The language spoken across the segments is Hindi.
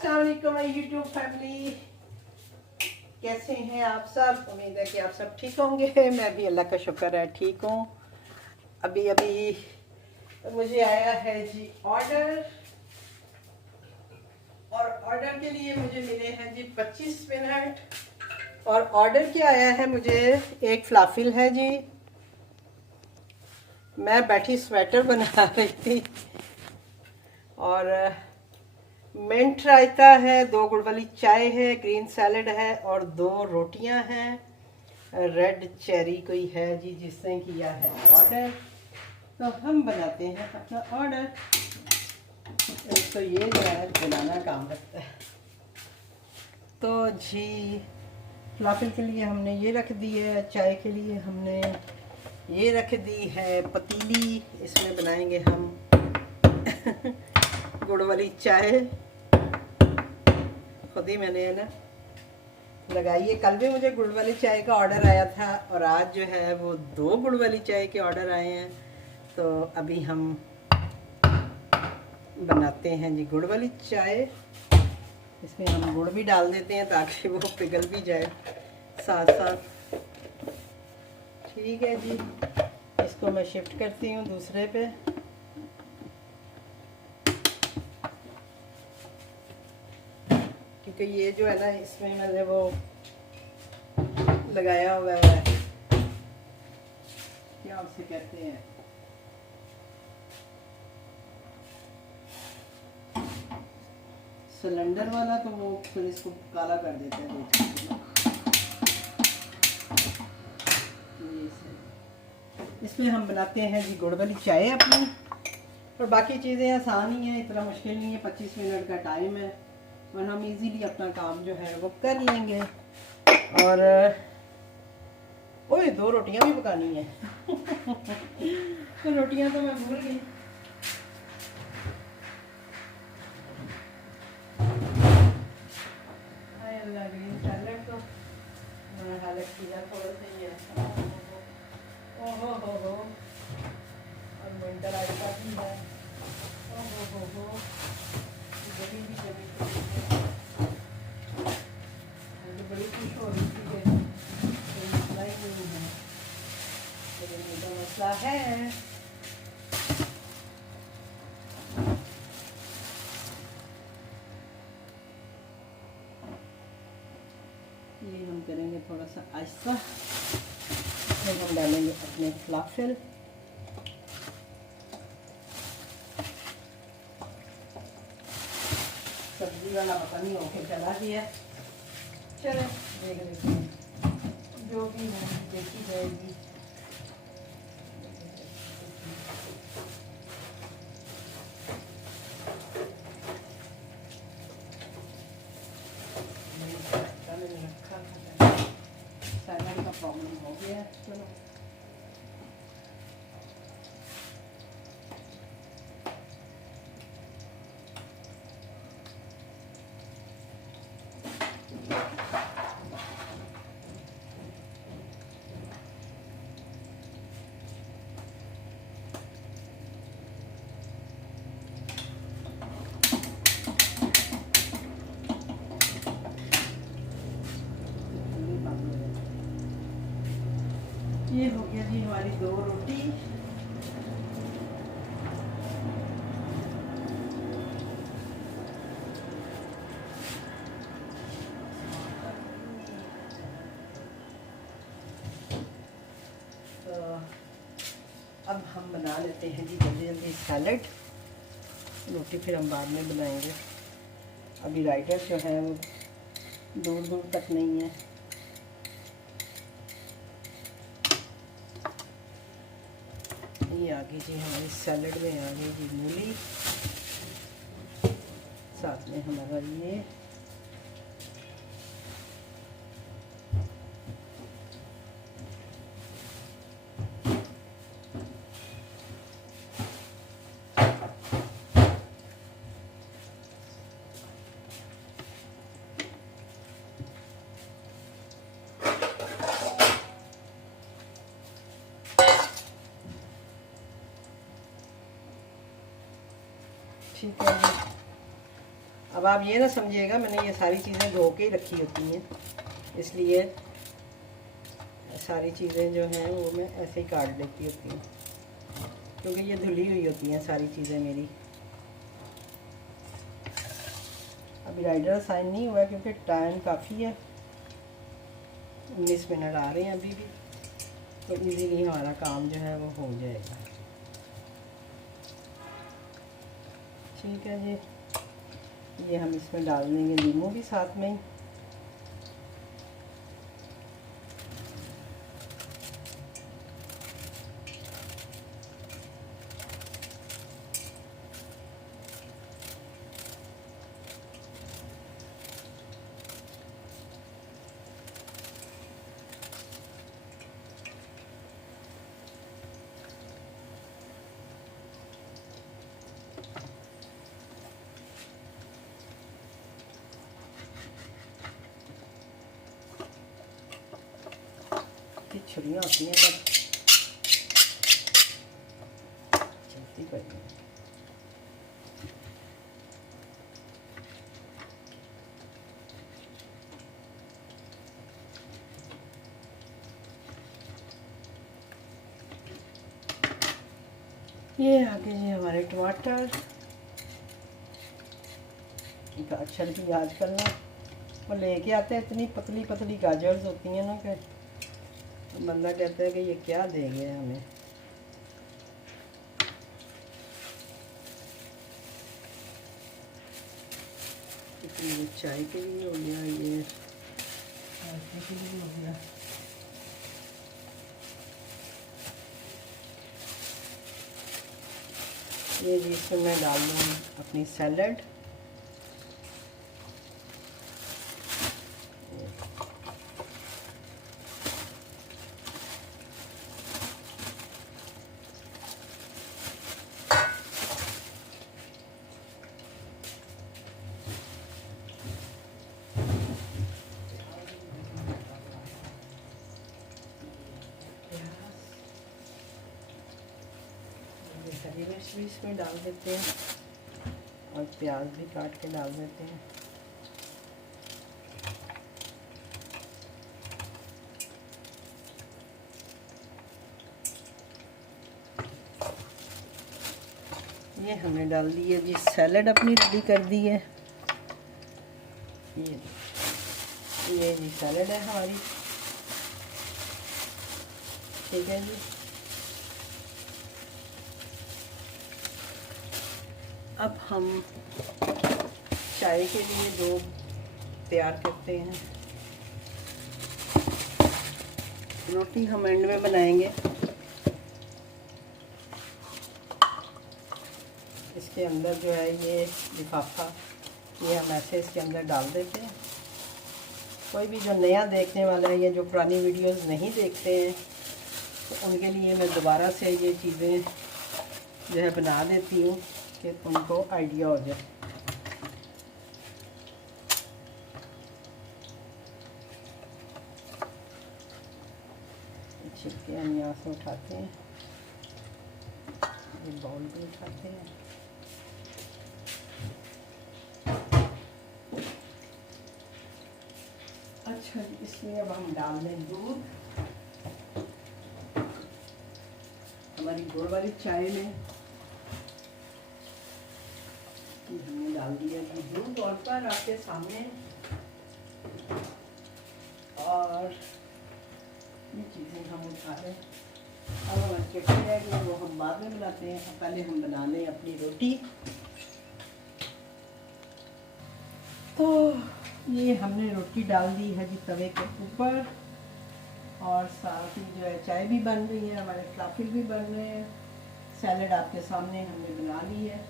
अस्सलाम वालेकुम माय यूट्यूब फैमिली, कैसे हैं आप सब। उम्मीद है कि आप सब ठीक होंगे। मैं भी अल्लाह का शुक्र है ठीक हूँ। अभी अभी मुझे आया है जी ऑर्डर, और ऑर्डर के लिए मुझे मिले हैं जी 25 मिनट। और ऑर्डर क्या आया है, मुझे एक फ्लाफिल है जी। मैं बैठी स्वेटर बना रही थी, और मिंट रायता है, 2 गुड़ वाली चाय है, ग्रीन सैलड है और 2 रोटियां हैं। रेड चेरी कोई है जी जिसने किया है ऑर्डर, तो हम बनाते हैं अपना ऑर्डर। तो ये जो है बनाना काम रखता है। तो जी फ्लाफिल के लिए हमने ये रख दी है, चाय के लिए हमने ये रख दी है पतीली, इसमें बनाएंगे हम गुड़ वाली चाय। खुद ही मैंने है ना लगाई है। कल भी मुझे गुड़ वाली चाय का ऑर्डर आया था, और आज जो है वो 2 गुड़ वाली चाय के ऑर्डर आए हैं। तो अभी हम बनाते हैं जी गुड़ वाली चाय। इसमें हम गुड़ भी डाल देते हैं ताकि वो पिघल भी जाए साथ साथ। ठीक है जी, इसको मैं शिफ्ट करती हूँ दूसरे पे। क्योंकि ये जो है ना, इसमें मैंने वो लगाया हुआ है, क्या उसे कहते हैं, सिलेंडर वाला, तो वो फिर इसको काला कर देता है। इसमें हम बनाते हैं जी गुड़ वाली चाय अपनी, और बाकी चीज़ें आसान ही हैं, इतना मुश्किल नहीं है। 25 मिनट का टाइम है और हम इजीली अपना काम जो है वो कर लेंगे। और ओए 2 रोटियां भी पकानी है तो रोटियां तो मैं भूल गई। ग्रीन सैलेड तो हालत किया थोड़ा सा ही है। ओहो और विंटर आइटा भी है। ओहो जमी भी जमी मुझे बड़ी खुश हो रही थी कि कोई मसला ही नहीं है, लेकिन तो मसला है। ये हम करेंगे थोड़ा सा आहिस्ता। फिर हम डालेंगे अपने फ्लाफिल। सब्जी वाला पता नहीं होके चला गया। चले देख लेते हैं, जो भी है देखी जाएगी। मैंने रखा था, सैलड का प्रॉब्लम हो गया। चलो ये हो गया जी हमारी 2 रोटी। तो अब हम बना लेते हैं जी जल्दी जल्दी सैलड। रोटी फिर हम बाद में बनाएंगे। अभी राइटर जो है वो दूर दूर तक नहीं है। ये आ गई जी हमारी सैलड में, आ गई जी मूली, साथ में हमारा ये ठीक है। अब आप ये ना समझिएगा मैंने ये सारी चीज़ें धो के ही रखी होती हैं, इसलिए सारी चीज़ें जो हैं वो मैं ऐसे ही काट लेती होती हूँ, क्योंकि ये धुली हुई होती हैं सारी चीज़ें मेरी। अभी राइडर साइन नहीं हुआ क्योंकि टाइम काफ़ी है, 19 मिनट आ रहे हैं अभी भी, तो इजीली हमारा काम जो है वो हो जाएगा। ठीक है जी, ये हम इसमें डाल देंगे नींबू भी साथ में ही। छुरियाँ होती हैं पर चलती कोई नहीं। ये आगे ये हमारे टमाटर। अच्छा भी आजकल ना वो लेके आते हैं, इतनी पतली पतली गाजर्स होती हैं ना कि बंदा कहता है कि ये क्या देंगे हमें। ये चाय के लिए हो गया, ये के लिए हो गया। ये जी इसमें मैं डाल दूँ अपनी सैलड। हरी मिर्च भी इसमें डाल देते हैं और प्याज भी काट के डाल देते हैं। ये हमने डाल दी है जी सैलड अपनी रेडी कर दी है। ये जी सैलड है हमारी। ठीक है जी, अब हम चाय के लिए दो तैयार करते हैं। रोटी हम एंड में बनाएंगे। इसके अंदर जो है ये लिफाफा, ये हम ऐसे इसके अंदर डाल देते हैं। कोई भी जो नया देखने वाला है या जो पुरानी वीडियोस नहीं देखते हैं तो उनके लिए मैं दोबारा से ये चीज़ें जो है बना देती हूँ कि उनको आइडिया हो जाए। छिलके हम यहाँ से उठाते हैं, ये बाउल भी उठाते हैं। अच्छा, इसमें अब हम डाल दें दूध। हमारी गुड़ वाली चाय में हमने डाल दिया कि दूध और पर आपके सामने, और ये चीज़ें हम उठा लें। अब हमारी चटनी रह गई, वो हम बाद में बनाते हैं। पहले हम बना लें अपनी रोटी। तो ये हमने रोटी डाल दी है जी तवे के ऊपर, और साथ ही जो है चाय भी बन रही है, हमारे फ्लाफिल भी बन रहे हैं। सैलड आपके सामने हमने बना ली है।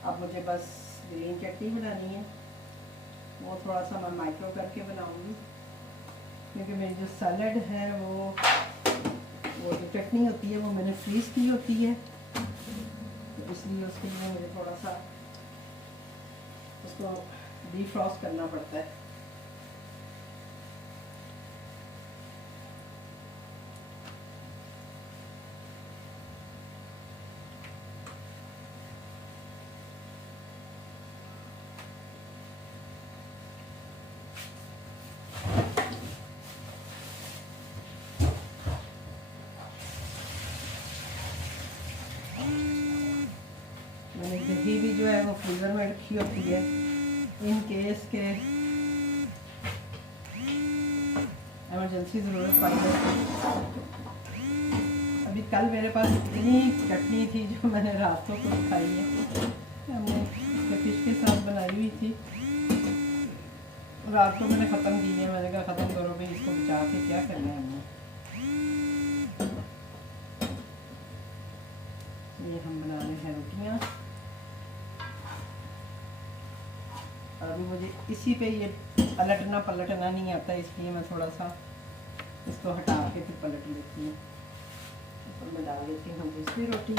अब मुझे बस ग्रीन चटनी बनानी है, वो थोड़ा सा मैं माइक्रो करके बनाऊंगी, क्योंकि मेरी जो सैलड है वो जो चटनी होती है वो मैंने फ्रीज़ की होती है, तो इसलिए उसके लिए मुझे थोड़ा सा उसको डीफ्रॉस्ट करना पड़ता है। है वो फ्रीज़र में रखी होती है इन केस के इमरजेंसी ज़रूरत पड़ जाए। अभी कल मेरे पास इतनी चटनी थी जो मैंने रातों को खाई है, हमने फिश के साथ बनाई हुई थी, रात को मैंने ख़त्म की है। मैंने कहा ख़त्म करो भाई, इसको बचा के क्या करना है हमने। ये हम बना रहे हैं रोटियाँ, और अभी मुझे इसी पे ये पलटना नहीं आता, इसलिए मैं थोड़ा सा इसको हटा के फिर पलट लेती हूँ। तो मैं डाल देती हूँ दूसरी रोटी।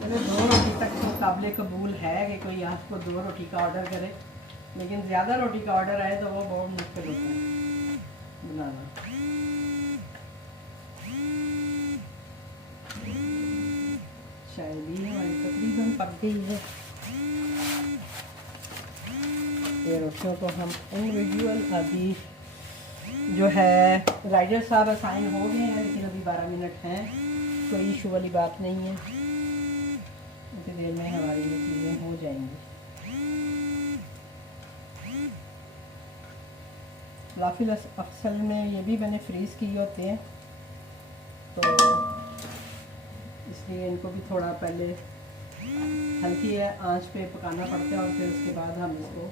मैंने 2 रोटी तक तो काबिल कबूल है कि कोई आपको 2 रोटी का ऑर्डर करे, लेकिन ज़्यादा रोटी का ऑर्डर आए तो वो बहुत मुश्किल होता है बनाना। चाय भी हमारी तकरीबन पक गई है। ये रोटियों को हम इंडिविजुअल अभी जो है राइडर साहब असाइन हो गए हैं, लेकिन अभी 12 मिनट हैं, कोई इशू वाली बात नहीं है। इतनी देर में हमारी ये चीज़ें हो जाएंगी। फलाफिल असल में ये भी मैंने फ्रीज़ किए होते हैं, तो इसलिए इनको भी थोड़ा पहले हल्की आंच पे पकाना पड़ता है और फिर उसके बाद हम इसको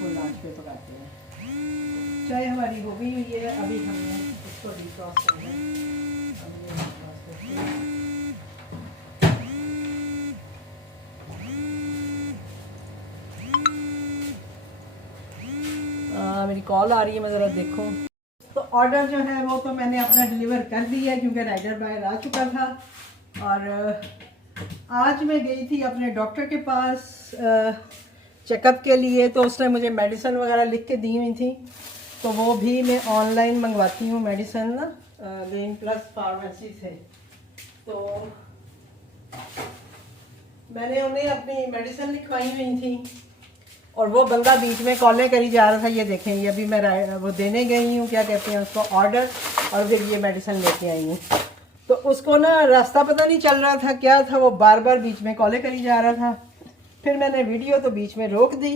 फुल आंच पे पकाते हैं। चाय हमारी हो गई हुई है, अभी हमने इसको डिफ्रॉस्ट करना है। मेरी कॉल आ रही है, मैं ज़रा देखूं। तो ऑर्डर जो है वो तो मैंने अपना डिलीवर कर दिया है, क्योंकि राइडर बाहर आ चुका था। और आज मैं गई थी अपने डॉक्टर के पास चेकअप के लिए, तो उसने मुझे मेडिसिन वगैरह लिख के दी हुई थी, तो वो भी मैं ऑनलाइन मंगवाती हूँ मेडिसिन ना, ग्रीन प्लस फार्मेसी से। तो मैंने उन्हें अपनी मेडिसिन लिखवाई हुई थी, और वो बंदा बीच में कॉलें करी जा रहा था। ये देखें, ये अभी मैं वो देने गई हूँ, क्या कहते हैं उसको, ऑर्डर, और फिर ये मेडिसिन लेके आई हूँ। तो उसको ना रास्ता पता नहीं चल रहा था क्या था, वो बार बार बीच में कॉलें करी जा रहा था। फिर मैंने वीडियो तो बीच में रोक दी।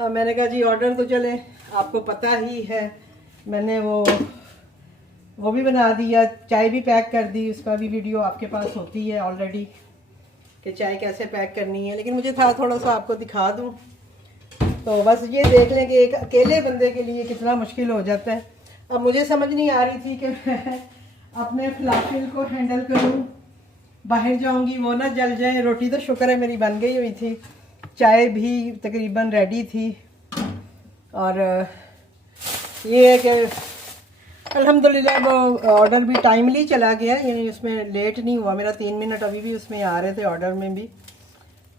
मैंने कहा जी ऑर्डर तो चले, आपको पता ही है, मैंने वो भी बना दिया, चाय भी पैक कर दी, उसका भी वीडियो आपके पास होती है ऑलरेडी कि चाय कैसे पैक करनी है। लेकिन मुझे था थोड़ा सा आपको दिखा दूं, तो बस ये देख लें कि एक अकेले बंदे के लिए कितना मुश्किल हो जाता है। अब मुझे समझ नहीं आ रही थी कि मैं अपने फलाफिल को हैंडल करूं, बाहर जाऊंगी वो ना जल जाए। रोटी तो शुक्र है मेरी बन गई हुई थी, चाय भी तकरीबन रेडी थी, और ये है कि अल्हम्दुलिल्लाह वो ऑर्डर भी टाइमली चला गया, यानी उसमें लेट नहीं हुआ मेरा। 3 मिनट अभी भी उसमें आ रहे थे ऑर्डर में भी।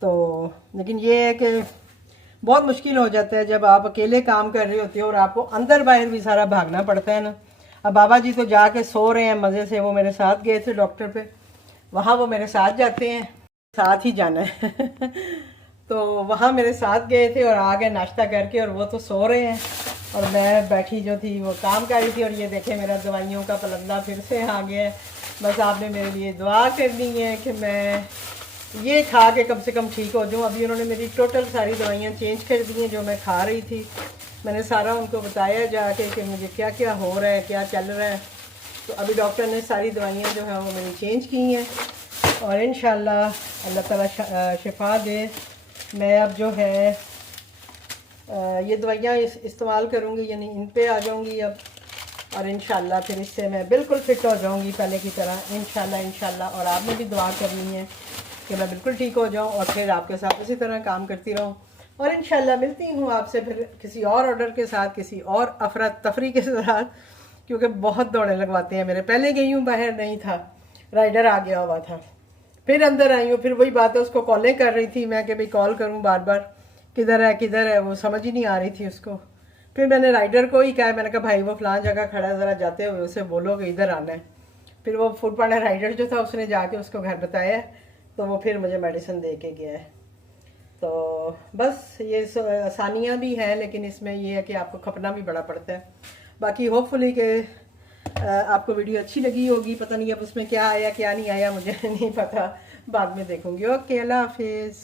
तो लेकिन ये है कि बहुत मुश्किल हो जाता है जब आप अकेले काम कर रहे होते हो और आपको अंदर बाहर भी सारा भागना पड़ता है ना। अब बाबा जी तो जाके सो रहे हैं मज़े से, वो मेरे साथ गए थे डॉक्टर पे, वहाँ वो मेरे साथ जाते हैं, साथ ही जाना है तो वहाँ मेरे साथ गए थे और आ गए नाश्ता करके, और वो तो सो रहे हैं और मैं बैठी जो थी वो काम कर रही थी। और ये देखें मेरा दवाइयों का पलंदा फिर से आ गया है। बस आपने मेरे लिए दुआ करनी है कि मैं ये खा के कम से कम ठीक हो जाऊँ। अभी उन्होंने मेरी टोटल सारी दवाइयाँ चेंज कर दी हैं जो मैं खा रही थी। मैंने सारा उनको बताया जाके कि मुझे क्या क्या हो रहा है, क्या चल रहा है। तो अभी डॉक्टर ने सारी दवाइयाँ जो है वो मैंने चेंज की हैं, और इंशाल्लाह अल्लाह ताला शिफा दे। मैं अब जो है ये दवाइयाँ इस्तेमाल करूँगी, यानी इन पे आ जाऊँगी अब, और इंशाल्लाह फिर इससे मैं बिल्कुल फिट हो जाऊँगी पहले की तरह इंशाल्लाह। और आपने भी दुआ करनी है कि मैं बिल्कुल ठीक हो जाऊँ और फिर आपके साथ इसी तरह काम करती रहूँ। और इंशाल्लाह मिलती हूँ आपसे फिर किसी और ऑर्डर के साथ, किसी और अफरा तफरी के साथ, क्योंकि बहुत दौड़े लगवाते हैं मेरे। पहले गई हूँ बाहर नहीं था, राइडर आ गया हुआ था, फिर अंदर आई हूँ, फिर वही बात है, उसको कॉलें कर रही थी मैं कि भाई कॉल करूँ बार बार, किधर है, वो समझ ही नहीं आ रही थी उसको। फिर मैंने राइडर को ही कहा, मैंने कहा भाई वो फलां जगह खड़ा है, ज़रा जाते हुए उसे बोलो कि इधर आना है। फिर वो फूड पांडा राइडर जो था उसने जाके उसको घर बताया, तो वो फिर मुझे मेडिसिन दे के गया है। तो बस ये आसानियाँ भी हैं, लेकिन इसमें ये है कि आपको खपना भी बड़ा पड़ता है। बाकी होपफुली कि आपको वीडियो अच्छी लगी होगी। पता नहीं अब उसमें क्या आया क्या नहीं आया, मुझे नहीं पता, बाद में देखूंगी। ओके, अल्लाह हाफिज़।